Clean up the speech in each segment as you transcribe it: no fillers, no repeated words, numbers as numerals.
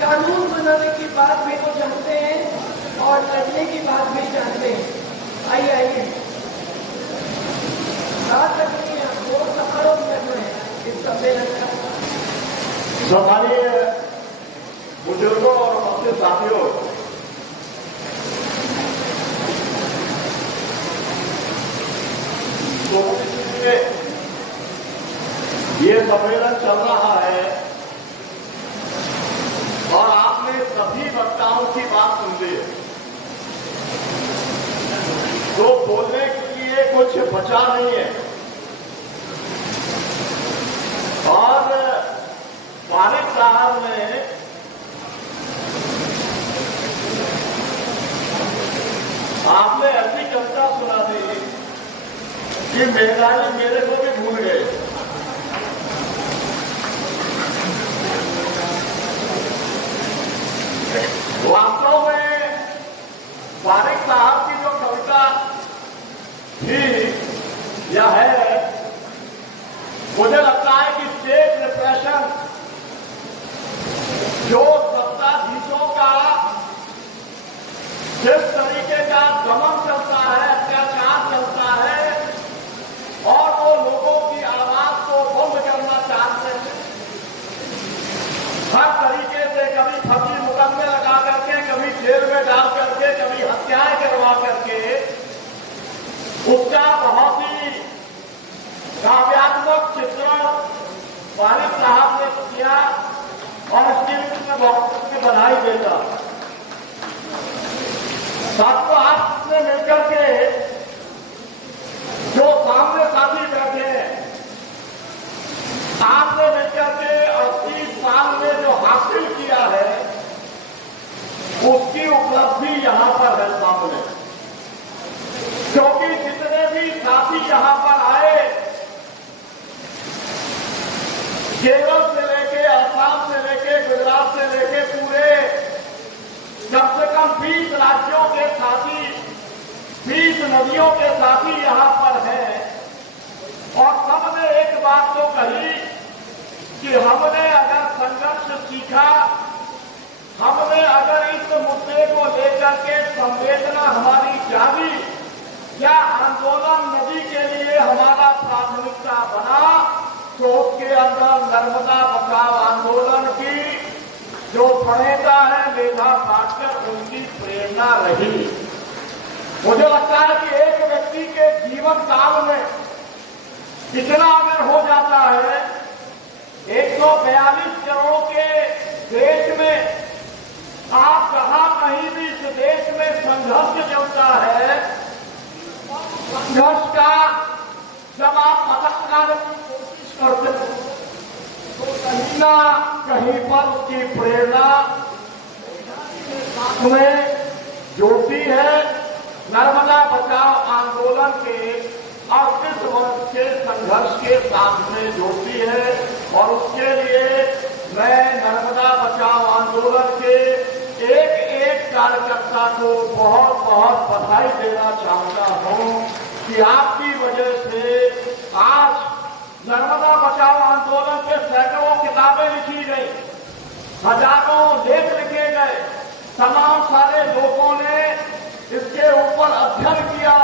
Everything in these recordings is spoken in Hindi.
कानून बनाने की बात भी वो जानते हैं और लड़ने की बात भी जानते हैं। आइए आइए, बात करनी है, वो समारोह करना है इस सम्मेलन का। सम्मानीय बुजुर्गों और अपने साथियों, तो ये सम्मेलन चल रहा है और आपने सभी वक्ताओं की बात सुन ली, तो बोलने के लिए कुछ बचा नहीं है। और फारिक साहब ने आपने ऐसी कविता सुना दी कि मेरे को भी भूल गए। वास्तव में फारिक साहब की जो कविता थी या है, मुझे लगता है कि स्टेट रिप्रेशन, जो सत्ताधीशों का जिस तरीके का दमन चलता है, अत्याचार चलता है और वो लोगों की आवाज को बंद करना चाहते हैं, हर तरीके से कभी फर्जी मुकदमे लगा करके, कभी जेल में डाल करके, कभी हत्याएं करवा करके, उसका बहुत ही काव्यात्मक चित्रण फारिक साहब ने किया और इसके लिए मैं बहुत बधाई देता। साथियों, आपसे मिलकर के जो सामने साथी बैठे हैं, आपने मिलकर के 30 साल में जो हासिल किया है, उसकी उपलब्धि यहां पर है सामने। क्योंकि जितने भी साथी यहां पर आए, केरल से लेके, असम से लेके, गुजरात से लेके पूरे कम से कम 20 राज्यों के साथी, 20 नदियों के साथी यहां पर हैं और सबने एक बात तो कही कि हमने अगर संघर्ष सीखा, हमने अगर इस मुद्दे को लेकर के संवेदना हमारी जागी या आंदोलन नदी के लिए हमारा प्राथमिकता बना, तो उसके अंदर नर्मदा बचाओ आंदोलन की जो प्रणेता है मेधा पाटकर, उनकी प्रेरणा रही। मुझे लगता है कि एक व्यक्ति के जीवन काल में इतना अगर हो जाता है, 142 करोड़ के देश में आप जहां कहीं भी इस देश में संघर्ष चलता है, संघर्ष का जब आप पता लगाने की कोशिश करते हैं, तो कहीं ना कहीं पर उसकी प्रेरणा में जोड़ती है नर्मदा बचाओ आंदोलन के 38 वर्ष के संघर्ष के साथ में जोड़ती है। और उसके लिए मैं नर्मदा बचाओ आंदोलन के एक कार्यकर्ता को बहुत बहुत बधाई देना चाहता हूं कि आपकी वजह से आज नर्मदा बचाओ आंदोलन पे सैकड़ों किताबें लिखी गई, हजारों लेख लिखे गए, तमाम सारे लोगों ने इसके ऊपर अध्ययन किया।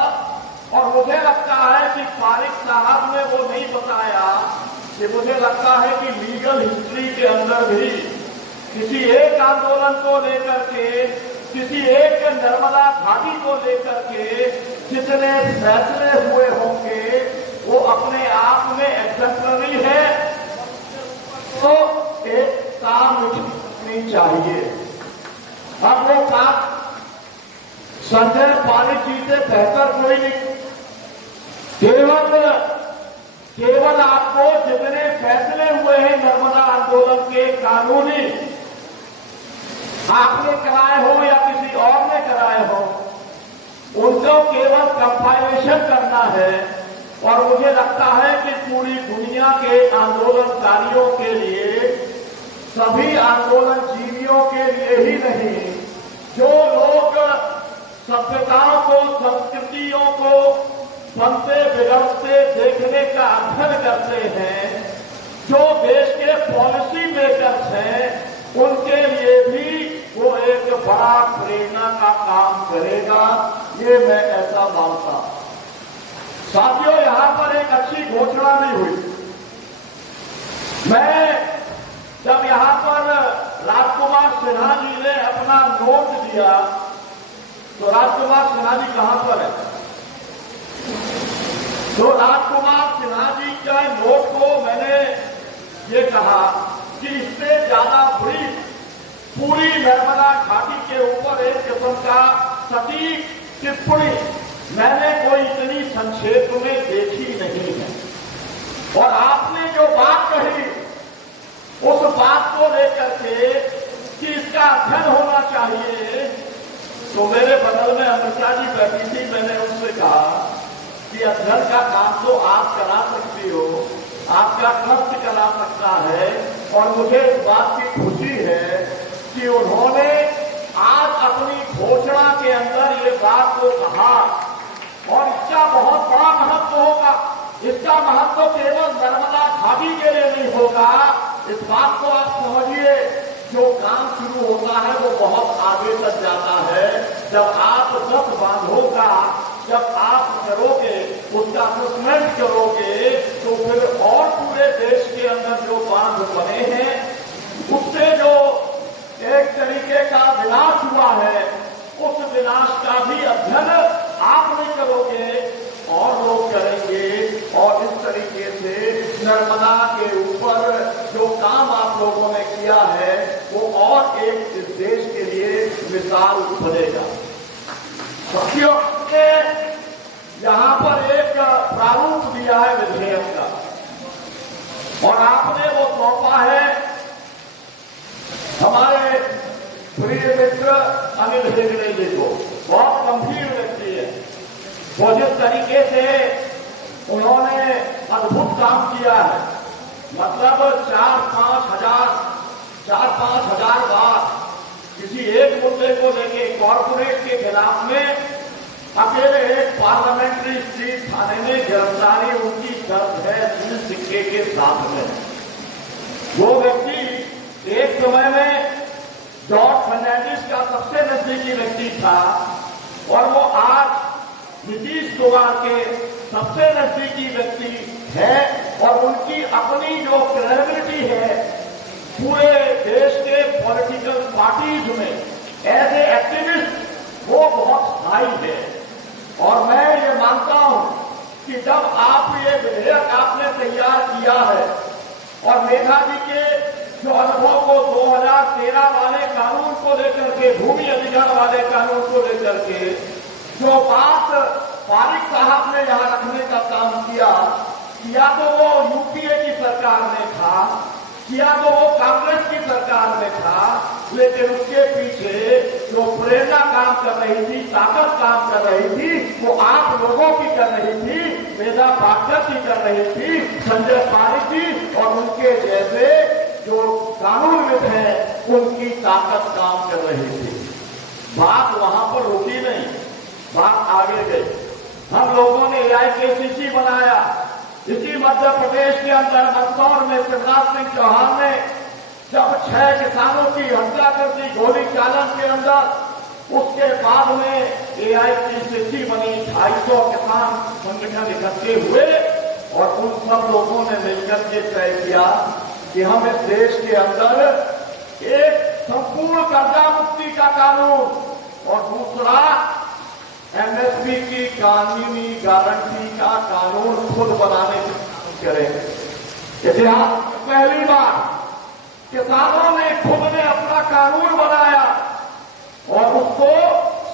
और मुझे लगता है कि फारिक साहब ने वो नहीं बताया कि मुझे लगता है कि लीगल हिस्ट्री के अंदर भी किसी एक आंदोलन को लेकर के, किसी एक नर्मदा घाटी को लेकर के जितने फैसले हुए होंगे, वो अपने आप में एग्जेम्पलरी है, तो एक काम नहीं चाहिए। अब वो काम संजय पारिक जी से बेहतर कोई नहीं। केवल आपको जितने फैसले हुए हैं नर्मदा आंदोलन के कानूनी, आपने कराए हो या किसी और ने कराए हो, उनको केवल कंपाइलेशन करना है। और मुझे लगता है कि पूरी दुनिया के आंदोलनकारियों के लिए, सभी आंदोलन जीवियों के लिए ही नहीं, जो लोग सभ्यताओं को, संस्कृतियों को बनते बिगड़ते देखने का अध्ययन करते हैं, जो देश के पॉलिसी मेकर्स हैं, उनके लिए भी काम करेगा, ये मैं ऐसा मानता हूं। साथियों, यहां पर एक अच्छी घोषणा भी हुई। मैं जब यहां पर राजकुमार सिन्हा जी ने अपना नोट दिया, तो राजकुमार सिन्हा जी कहां पर है? तो राजकुमार सिन्हा जी के नोट को मैंने ये कहा कि इससे ज्यादा बड़ी पूरी नर्मदा घाटी के ऊपर एक किस्म का सटीक टिप्पणी मैंने कोई इतनी संक्षेप में देखी नहीं है। और आपने जो बात कही उस बात को लेकर के कि इसका अध्ययन होना चाहिए, तो मेरे बगल में अमृता जी बैठी थी। मैंने उनसे कहा कि अध्ययन का काम तो आप करा सकती हो, आपका ट्रस्ट करा सकता है, और मुझे इस बात की खुशी है कि उन्होंने आज अपनी घोषणा के अंदर ये बात को कहा। और इसका बहुत बड़ा महत्व होगा। इसका महत्व केवल नर्मदा घाटी के लिए नहीं होगा। इस बात को आप समझिए, जो काम शुरू होता है वो बहुत आगे तक जाता है। जब आप 10 बांधों का जब आप करोगे, उसका असेसमेंट करोगे, तो फिर और पूरे देश के अंदर जो बांध बने हैं उससे जो एक तरीके का विनाश हुआ है, उस विनाश का भी अध्ययन आप नहीं करोगे और लोग करेंगे। और इस तरीके से नर्मदा के ऊपर जो काम आप लोगों ने किया है वो और एक इस देश के लिए मिसाल बनेगा। साथियों, यहां पर एक प्रारूप दिया है विधेयक का, और आपने वो सौंपा है हमारे प्रिय मित्र अनिल हेगड़े जी को। बहुत गंभीर व्यक्ति है वो। जिस तरीके से उन्होंने अद्भुत काम किया है, मतलब 4-5 हजार बार किसी एक मुद्दे को लेके कॉर्पोरेट के खिलाफ में अकेले एक पार्लियामेंट्री स्ट्रीट थाने में गिरफ्तारी उनकी दर्ज है सिल सिक्के के साथ में। वो व्यक्ति एक समय में जॉर्ज फर्नांडिस का सबसे नजदीकी व्यक्ति था, और वो आज नीतीश कुमार के सबसे नजदीकी व्यक्ति है। और उनकी अपनी जो क्रेडिबिलिटी है पूरे देश के पॉलिटिकल पार्टीज में एज ए एक्टिविस्ट वो बहुत हाई है। और मैं ये मानता हूं कि जब आप ये विधेयक आपने तैयार किया है और मेघा जी के जो अनुभव को 2013 वाले कानून को लेकर के, भूमि अधिकार वाले कानून को लेकर के जो बात पारिक साहब ने यहां रखने का काम किया तो वो यूपीए की सरकार में था, किया तो वो कांग्रेस की सरकार में था, लेकिन उसके पीछे जो प्रेरणा काम कर रही थी, ताकत काम कर रही थी, वो आप लोगों की कर रही थी, मेधा पाटकर की कर रही थी, संजय पारिक जी और उनके जैसे जो कानूनविद हैं उनकी ताकत काम कर रही थी। बात वहां पर रुकी नहीं, बात आगे गई। हम लोगों ने AIKCC बनाया। इसी मध्य प्रदेश के अंदर मंदसौर में शिवराज सिंह चौहान ने जब 6 किसानों की हत्या कर दी गोली चालन के अंदर, उसके बाद में AIKCC बनी। 250 किसान संगठन इकट्ठे हुए और उन सब लोगों ने मिलकर के तय किया कि हम इस देश के अंदर एक संपूर्ण कर्जा मुक्ति का कानून और दूसरा MSP की कानूनी गारंटी का कानून खुद बनाने की करेंगे। इतिहास पहली बार किसानों ने खुद ने अपना कानून बनाया और उसको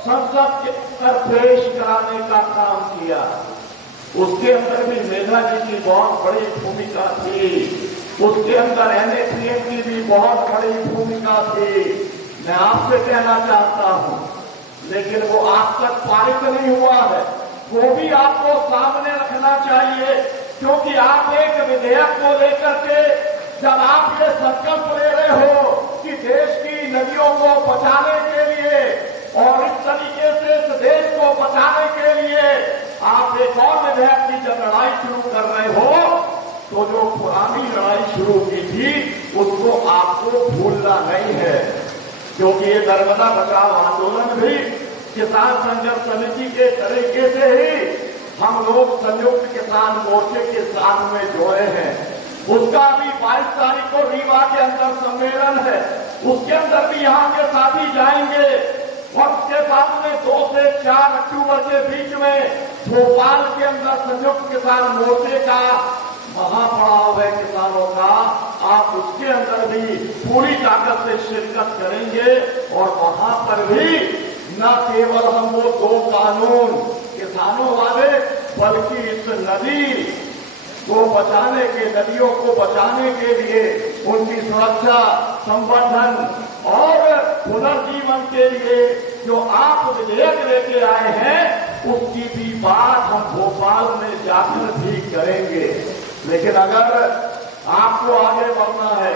संसद के अंदर पेश कराने का काम किया। उसके अंदर भी मेधा जी की बहुत बड़ी भूमिका थी, उसके अंदर NAPM की भी बहुत बड़ी भूमिका थी। मैं आपसे कहना चाहता हूं, लेकिन वो आज तक पारित नहीं हुआ है, वो भी आपको सामने रखना चाहिए, क्योंकि आप एक विधेयक को लेकर के जब आप ये संकल्प ले रहे हो कि देश की नदियों को बचाने के लिए और इस तरीके से इस देश को बचाने के लिए आप एक और विधेयक की जब लड़ाई शुरू कर रहे हो, तो जो पुरानी लड़ाई शुरू की थी उसको आपको भूलना नहीं है। क्योंकि ये नर्मदा बचाओ आंदोलन भी किसान संघर्ष समिति के तरीके से ही हम लोग संयुक्त किसान मोर्चे के साथ में जुड़े हैं। उसका भी 22 तारीख को रीवा के अंदर सम्मेलन है, उसके अंदर भी यहाँ के साथी जाएंगे। और उसके बाद में 2 से 4 अक्टूबर के बीच में भोपाल के अंदर संयुक्त किसान मोर्चे का महापड़ाव है किसानों का, आप उसके अंदर भी पूरी ताकत से शिरकत करेंगे। और वहां पर भी न केवल हम वो 2 कानून किसानों वाले, बल्कि इस नदी को बचाने के, नदियों को बचाने के लिए उनकी सुरक्षा, संवर्धन और पुनर्जीवन के लिए जो आप विधेयक लेके आए हैं, उसकी भी बात हम भोपाल में जाकर भी करेंगे। लेकिन अगर आपको आगे बढ़ना है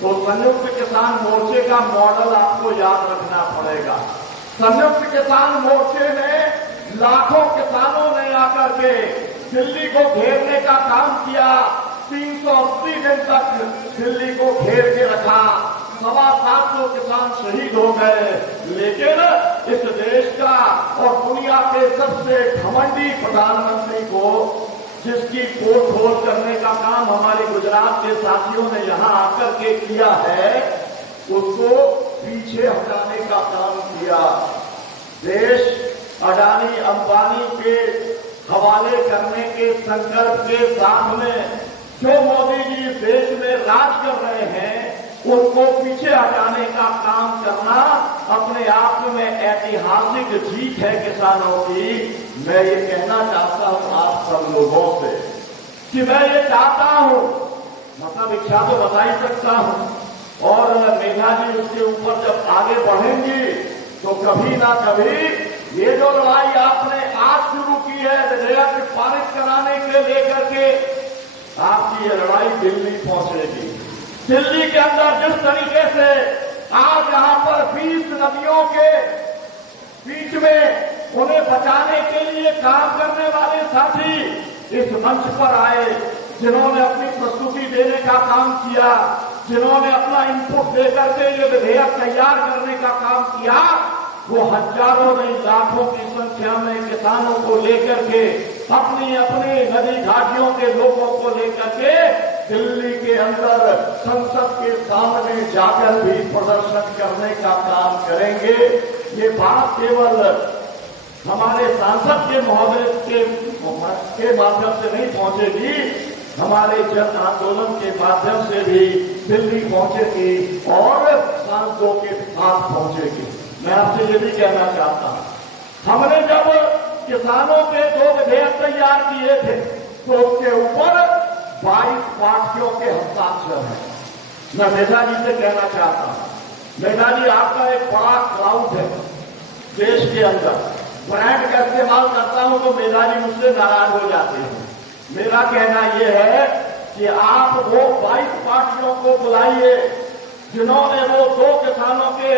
तो संयुक्त किसान मोर्चे का मॉडल आपको याद रखना पड़ेगा। संयुक्त किसान मोर्चे ने लाखों किसानों ने आकर के दिल्ली को घेरने का काम किया। 380 दिन तक दिल्ली को घेर के रखा, 750 किसान शहीद हो गए। लेकिन इस देश का और दुनिया के सबसे घमंडी प्रधानमंत्री को, जिसकी तोड़ करने का काम हमारे गुजरात के साथियों ने यहां आकर के किया है, उसको पीछे हटाने का काम किया। देश अडानी अंबानी के हवाले करने के संकल्प के साथ में जो मोदी जी इस देश में राज कर रहे हैं, उनको पीछे हटाने का काम करना अपने आप में ऐतिहासिक जीत है किसानों की। मैं ये कहना चाहता हूं आप सब लोगों से कि मैं ये चाहता हूं, मतलब इच्छा तो बता ही सकता हूं, और मेघा जी उसके ऊपर जब आगे बढ़ेंगी तो कभी ना कभी ये जो लड़ाई आपने आज शुरू की है विधेयक पारित कराने के लेकर के, आपकी ये लड़ाई दिल्ली पहुंचेगी। दिल्ली के अंदर जिस तरीके से आज यहां पर 20 नदियों के बीच में उन्हें बचाने के लिए काम करने वाले साथी इस मंच पर आए, जिन्होंने अपनी प्रस्तुति देने का काम किया, जिन्होंने अपना इनपुट देकर के ये विधेयक तैयार करने का काम किया, वो हजारों नहीं लाखों की संख्या में किसानों को लेकर के, अपनी अपनी नदी घाटियों के लोगों को लेकर के दिल्ली के अंदर संसद के सामने जाकर भी प्रदर्शन करने का काम करेंगे। ये बात केवल हमारे सांसद के महोदय के माध्यम से नहीं पहुंचेगी, हमारे जन आंदोलन के माध्यम से भी दिल्ली पहुंचेगी और सांसदों के साथ पहुंचेगी। मैं आपसे ये भी कहना चाहता हूं, हमने जब किसानों के 2 विधेयक तैयार किए थे तो उसके ऊपर 22 पार्टियों के हस्ताक्षर हैं। मैं मेघा जी से कहना चाहता हूं, मेघा जी आपका एक बड़ा क्राउड है देश के अंदर, ब्रांड का इस्तेमाल करता हूं तो मेघा जी मुझसे नाराज हो जाते हैं। मेरा कहना यह है कि आप वो 22 पार्टियों को बुलाइए जिन्होंने वो 2 किसानों के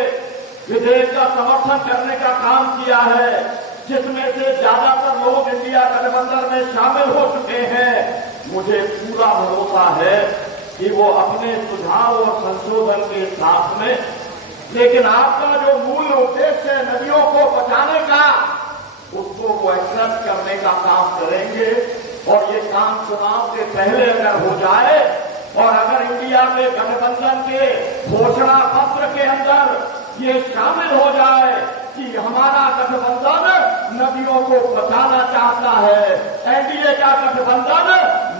विधेयक का समर्थन करने का काम किया है, जिसमें से ज्यादातर लोग इंडिया गठबंधन में शामिल हो चुके हैं। मुझे पूरा भरोसा है कि वो अपने सुझाव और संशोधन के साथ में, लेकिन आपका जो मूल उद्देश्य है नदियों को बचाने का, उसको वो एक्सेप्ट करने का काम करेंगे। और ये काम चुनाव के पहले अगर हो जाए और अगर इंडिया के गठबंधन के घोषणा पत्र के अंदर ये शामिल हो जाए कि हमारा गठबंधन नदियों को बचाना चाहता है, एनडीए का गठबंधन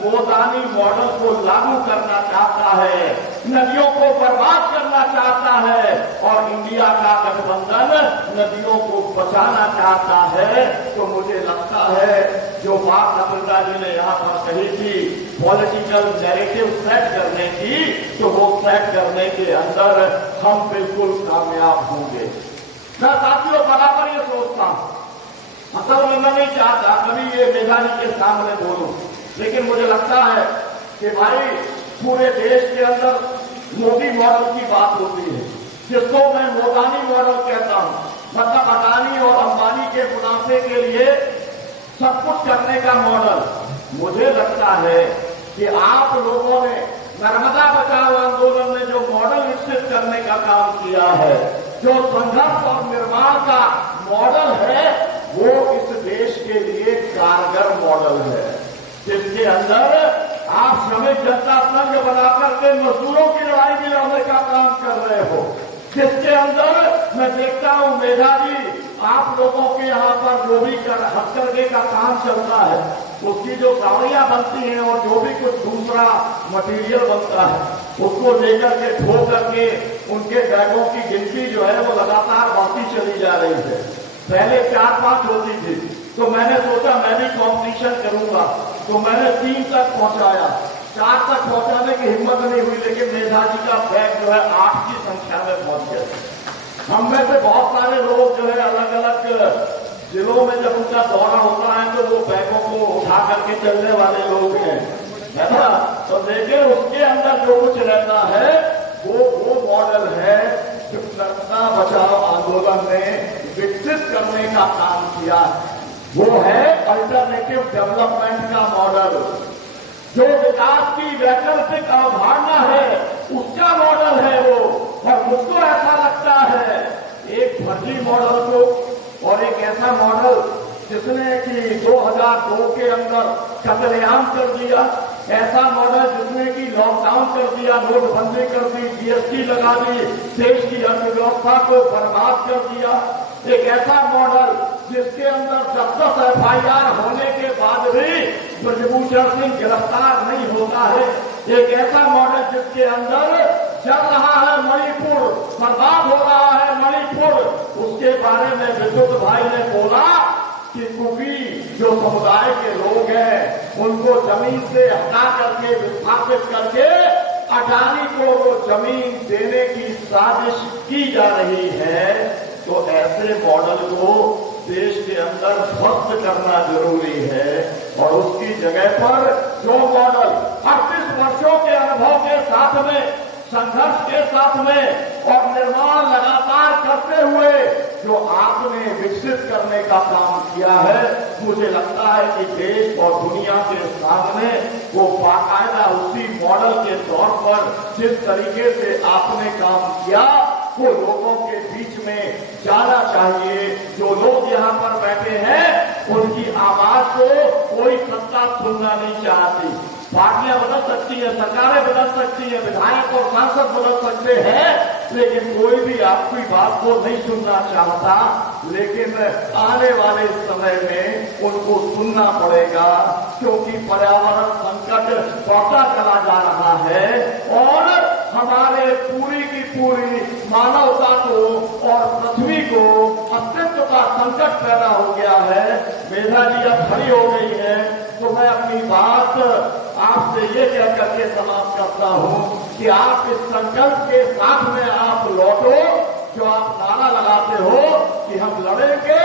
मोदानी मॉडल को लागू करना चाहता है, नदियों को बर्बाद करना चाहता है, और इंडिया का गठबंधन नदियों को बचाना चाहता है, तो मुझे लगता है जो बात नर्मदा जी ने यहाँ पर कही थी पॉलिटिकल नैरेटिव सेट करने की, तो वो सेट करने के अंदर हम बिल्कुल कामयाब होंगे। मैं साथियों बराबर ये सोचता हूं, असल में मैं नहीं चाहता कभी ये मेघा जी के सामने बोलूं, लेकिन मुझे लगता है कि भाई पूरे देश के अंदर मोदी मॉडल की बात होती है, जिसको मैं मोदानी मॉडल कहता हूं, मतलब अडानी और अंबानी के मुनाफे के लिए सब कुछ करने का मॉडल। मुझे लगता है कि आप लोगों ने नर्मदा बचाओ आंदोलन में जो मॉडल विकसित करने का काम किया है, जो संघर्ष और निर्माण का मॉडल है वो इस देश के लिए कारगर मॉडल है, जिसके अंदर आप श्रमिक जनता संघ बनाकर के मजदूरों की लड़ाई भी लड़ने का काम कर रहे हो, जिसके अंदर मैं देखता हूं मेधा जी आप लोगों के यहाँ पर जो भी हथकरघे का काम चलता है उसकी जो साड़ियां बनती हैं और जो भी कुछ दूसरा मटेरियल बनता है उसको लेकर के ठो करके उनके बैगों की गिनती जो है वो लगातार बढ़ती चली जा रही है। पहले 4-5 होती थी तो मैंने सोचा मैं भी कॉम्पिटिशन करूंगा, तो मैंने 3 तक पहुंचाया, 4 तक पहुंचाने की हिम्मत नहीं हुई, लेकिन मेधा जी का बैग जो है 8 की संख्या में पहुंच गया। हम में से बहुत सारे लोग जो है अलग अलग जिलों में जब उनका दौरा होता है तो वो बैगों को उठा करके चलने वाले लोग हैं, है ना। तो देखिए उसके अंदर जो कुछ रहता है वो मॉडल है जो नर्मदा बचाओ आंदोलन ने विकसित करने का काम किया। वो है अल्टरनेटिव डेवलपमेंट का मॉडल, जो विकास की वैकल्पिक अवधारणा है उसका मॉडल है वो। और मुझको ऐसा लगता है एक फर्जी मॉडल को और एक ऐसा मॉडल जिसने कि 2002 के अंदर कतलेआम कर दिया, ऐसा मॉडल जिसने कि लॉकडाउन कर दिया, नोटबंदी कर दी, जीएसटी लगा दी, देश की अर्थव्यवस्था को बर्बाद कर दिया, एक ऐसा मॉडल जिसके अंदर 10 FIR होने के बाद भी ब्रजभूषण सिंह गिरफ्तार नहीं होता है, एक ऐसा मॉडल जिसके अंदर चल रहा है मणिपुर, बर्बाद हो रहा है मणिपुर, उसके बारे में विद्युत भाई ने बोला कि कुकी जो समुदाय के लोग हैं उनको जमीन से हटा करके विस्थापित करके अडानी को वो जमीन देने की साजिश की जा रही है। तो ऐसे मॉडल को देश के अंदर ध्वस्त करना जरूरी है और उसकी जगह पर जो मॉडल 38 वर्षों के अनुभव के साथ में, संघर्ष के साथ में और निर्माण लगातार करते हुए जो आपने विकसित करने का काम किया है, मुझे लगता है कि देश और दुनिया के सामने वो बाकायदा उसी मॉडल के तौर पर जिस तरीके से आपने काम किया वो लोगों के बीच में जाना चाहिए। जो लोग यहाँ पर बैठे हैं उनकी आवाज को कोई सत्ता सुनना नहीं चाहती। पार्टियां बदल सकती है, सरकारें बदल सकती है, विधायक और सांसद बदल सकते हैं, लेकिन कोई भी आपकी बात को नहीं सुनना चाहता। लेकिन आने वाले समय में उनको सुनना पड़ेगा, क्योंकि पर्यावरण संकट बढ़ता चला जा रहा है और हमारे पूरी की पूरी मानवता को और पृथ्वी को अस्तित्व का संकट पैदा हो गया है। मेधा जी अब खड़ी हो गई है तो मैं अपनी बात आपसे ये कह करके समाप्त करता हूँ कि आप इस संकल्प के साथ में आप लौटो जो आप नारा लगाते हो कि हम लड़ेंगे,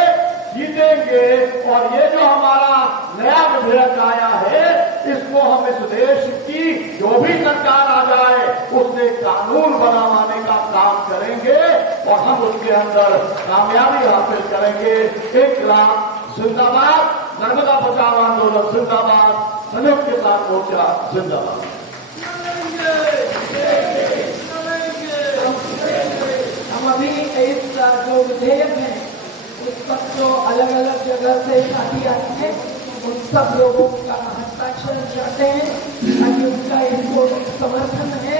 जीतेंगे और ये जो हमारा नया विधेयक आया है इसको हम इस देश की जो भी सरकार आ जाए उससे कानून बनवाने का काम करेंगे और हम उसके अंदर कामयाबी हासिल करेंगे। इनकलाब जिंदाबाद, नर्मदा बचाओ आंदोलन जिंदाबाद, संयुक्त किसान मोर्चा जिंदाबाद। हम अभी इस जो विधेयक है उस पर जो अलग अलग जगह से पार्टी आती है उन सब लोगों का हस्ताक्षर चाहते हैं ताकि उनका इसको समर्थन है।